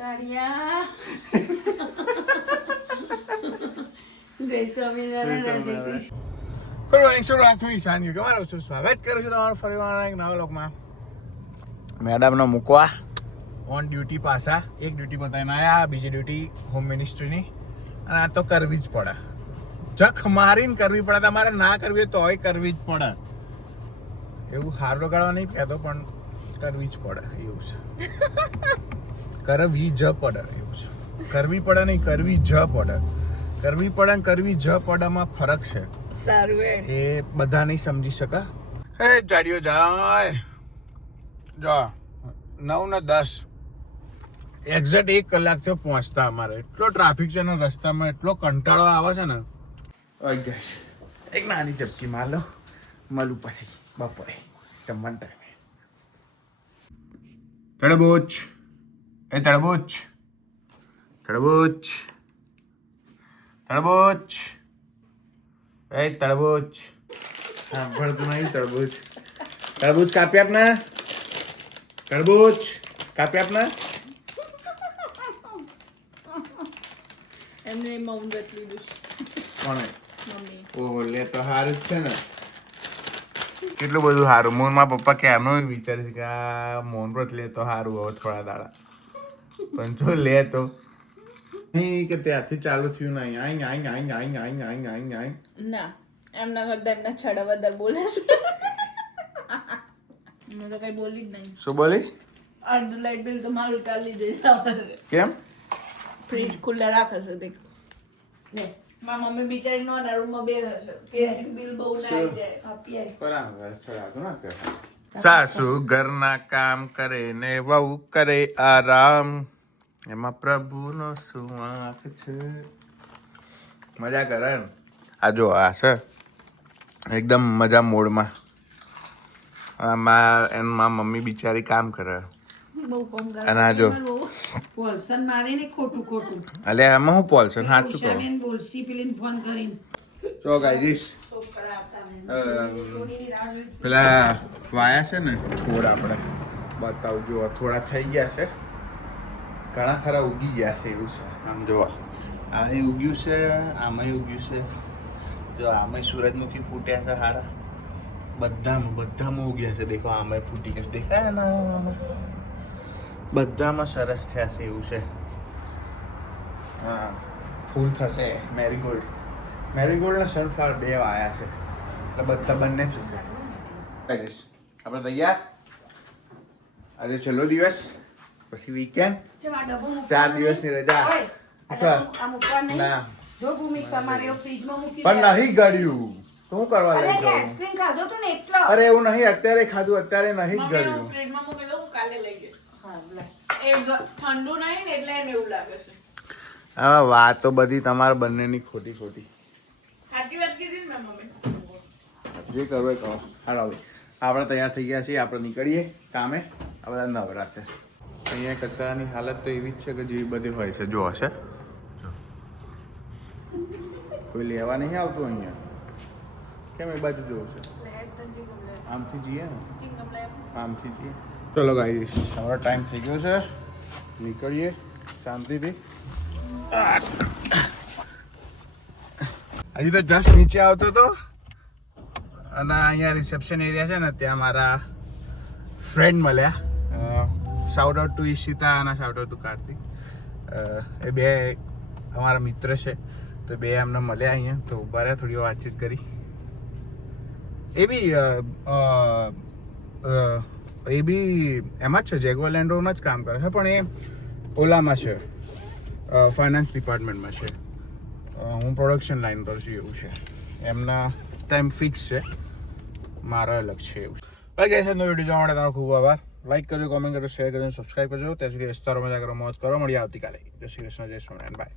કારિયા જય Swaminarayan. Good morning શરૂઆત થઈ સાંજે તમારું છું સ્વાગત કરું છું તમારું ફરીવાર એક નવા લોકમાં. મેડમનો મૂકવા ઓન ડ્યુટી પાછા એક ડ્યુટી બતાવીને આવ્યા, બીજી ડ્યુટી હોમ મિનિસ્ટ્રીની, અને આ તો કરવી જ પડે, જખ મારીને કરવી પડે. તમારે ના કરવી હોય તોય કરવી જ પડે. એવું હારો ગાળવા નહીં કહેતો પણ કરવી જ પડે એવું છે. કરવી જ પડે એવું છે. કરવી પડે નહીં, કરવી જ પડે. કરવી પડે ને કરવી જ પડેમાં ફરક છે. સારું એ બધા નહીં સમજી શકે. હે જાડીઓ જાય જો 9:10 એક્ઝેક્ટ 1 કલાક થયો પહોંચતા. અમારે એટલો ટ્રાફિક છે ને રસ્તામાં, એટલો કંટાળો આવે છે ને. એક નાની ઝપકી માર લો, મળું પછી બપોરે જમવાના ટાઈમે. તડબૂચ એ તડબૂચ તડબૂચ તડબૂચ એ તડબૂચ સાંભળતું નહીં. તડબૂચ તડબૂચ કાપી આપ ને, તડબૂચ કાપી આપ ને. એમને મૌન વ્રત લીધું છે. કોણે? મમ્મી. ઓહો, લે તો સારું જ છે ને. કેટલું બધું સારું. મોન માં પપ્પા કેમનો વિચારે છે કે આ મૌન વ્રત લે તો સારું હવે થોડા દાડા, પણ જો લે તો નહીં કે ત્યાંથી ચાલુ થયું નહીં. આઈ આઈ આઈ આઈ આઈ આઈ આઈ આઈ. ના, એમના કરતા એમના છડા વધારે બોલે છે. મેં તો કઈ બોલી જ નહીં. શું બોલી? અડધું લાઈટ બિલ તો મારું ઉતારી લીધે. કેમ? ફ્રીજ ખુલ્લા રાખે છે દેખ. લે મારા મમ્મી બિચારી નો રૂમમાં બે હશે. કેસી બિલ બહુ ના આવી જાય. આપી આવી. બરાબર છડાતું ના કર. સાસુ ઘરના કામ કરે ને વહુ કરે આરામ, એમાં પ્રભુનો શું વાંક છે. મજા કરે ને. આ જો આ છે એકદમ મજા મોડમાં. એમાં મમ્મી બિચારી કામ કરે. બહુ કમ કરે. અને આ જો પોલસન મારીને ખોટું ખોટું અલે એમાં હું પોલસન સાચું કહું. ઉષાબેન બોલસી પેલીને ફોન કરીને તો ગાઈસ પેલા વાયા છે ને છોડ આપણે બતાવજો. થોડા થઈ ગયા છે, ઘણા ખરા ઉગી ગયા છે એવું છે. આમ જોવા આ ઉગ્યું છે, આમાંય ઉગ્યું છે. જો આમાંય સૂરજમુખી ફૂટ્યા છે સારા. બધામાં ઉગ્યા છે. દેખો આમાંય ફૂટી ગયા છે, દેખાય ને. બધામાં સરસ થયા છે એવું છે. હા, ફૂલ થશે. મેરીગોલ્ડ ને સનફ્લાવર બે આવ્યા છે એટલે બધા બંને થશે. આપણે તૈયાર. આજે છેલ્લો દિવસ, પછી વીકેન્ડ, 4 દિવસની રજા. ના જો ભૂમિ સમાર્યો ફ્રીજમાં મૂકી પણ નહીં ગળ્યું તો શું કરવા લઈ જાઉં? આઈસ્ક્રીમ ખાધો તો ને એટલો. અરે એવું નહીં, અત્યારે ખાધું, અત્યારે નહીં ગળ્યું. ફ્રીજમાં મૂકી દઉં, કાલે લઈ જઈશ. એ ઠંડુ નહીં ને એટલે એને એવું લાગે છે. હા, વાતો બધી તમારા બંનેની ખોટી. સાચી વાત કીધી ને મેં મમ્મી. જે કરો એ કરો. હાલો આપણે તૈયાર થઈ ગયા છીએ, આપણે નીકળીએ કામે. આ બધા નવરા છે. અહીંયા કચરાની હાલત તો એવી જ છે કે જેવી બધી હોય છે. જો હશે કોઈ લેવા નહીં આવતું અહીંયા. કેમ એ બાજુ જોવું છે? આમથી જઈએ ને, આમથી જઈએ. ચલો ગાઈસ, અમારો ટાઈમ થઈ ગયો છે, નીકળીએ શાંતિથી. હજી તો જસ્ટ નીચે આવતો હતો અને અહીંયા રિસેપ્શન એરિયા છે ને, ત્યાં મારા ફ્રેન્ડ મળ્યા. શાઉટ આઉટ ટુ ઈશિતા અને શાઉટ આઉટ ટુ કાર્તિક. એ બે અમારા મિત્ર છે, તો બે એમને મળ્યા અહીંયા. તો ઉભા રહ્યા, થોડી વાતચીત કરી. એ બી એમાં જ છે, જેગુઆર લેન્ડ રોડમાં જ કામ કરે છે, પણ એ ઓલામાં છે, ફાઇનાન્સ ડિપાર્ટમેન્ટમાં છે. હું પ્રોડક્શન લાઈન પર છું એવું છે. એમના ટાઈમ ફિક્સ છે, મારો અલગ છે એવું છે. ભાઈ ગઈ છે વિડીયો જોવા માટે તમારો ખૂબ આભાર. લાઈક કરજો, કોમેન્ટ કરજો, શેર કરજો, સબસ્ક્રાઈબ કરજો. ત્યાં સુધી વિસ્તારો મજા કરો, મોજ કરો. મળીએ આવતીકાલે. જય શ્રી કૃષ્ણ, જય સ્વામિનારાયણ, બાય.